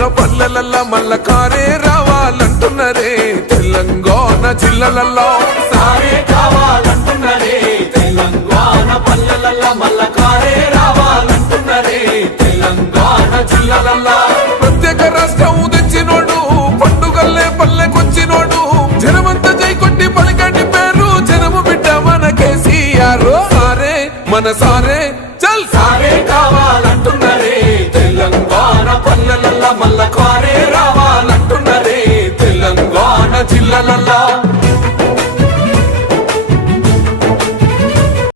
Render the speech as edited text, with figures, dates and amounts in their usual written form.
తెలంగాణ పల్లెలల్లా మల్ల కారే రావాలంటున్నరే తెలంగాణ జిల్లలల్లో సారే కావాలంటున్నరే తెలంగాణ పల్లెలల్లా మల్ల కారే రావాలంటున్నరే తెలంగాణ జిల్లలల్లో ప్రత్యేక రాష్ట్రం తెచ్చినోడు పండుగల్లే పల్లెకొచ్చినోడు జనమంతా జై కొట్టి పలికండి పేరు జనము బిడ్డ మన కేసీఆర్ సారే మన సారే చల్ సారే కావాలంటున్నరే తెలంగాణ పల్లెలల్లా మల్ల కారే రావాలంటున్నరే తెలంగాణ జిల్లలల్లో